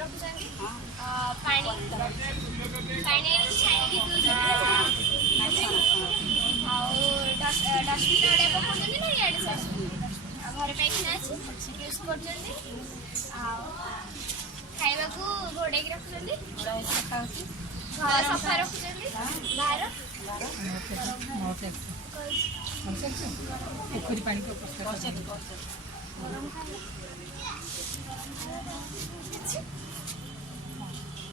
ରଖୁଛନ୍ତି ପାଣି ପାଣି ଛାଣିକି ପିଉଛନ୍ତି ଆଉ ଡଷ୍ଟବିନ୍ ଆଡ଼େ ପକାଉଛନ୍ତି ନା ଇଆଡ଼େ ସବୁ ଆଉ ଘରେ ପାଇଖାନା ଅଛି ୟୁଜ୍ କରୁଛନ୍ତି ଆଉ ଖାଇବାକୁ ଘୋଡ଼େଇକି ରଖୁଛନ୍ତି ଘର ସଫା ରଖୁଛନ୍ତି ବାହାର ପୋଖରୀ ପାଣି କିଛି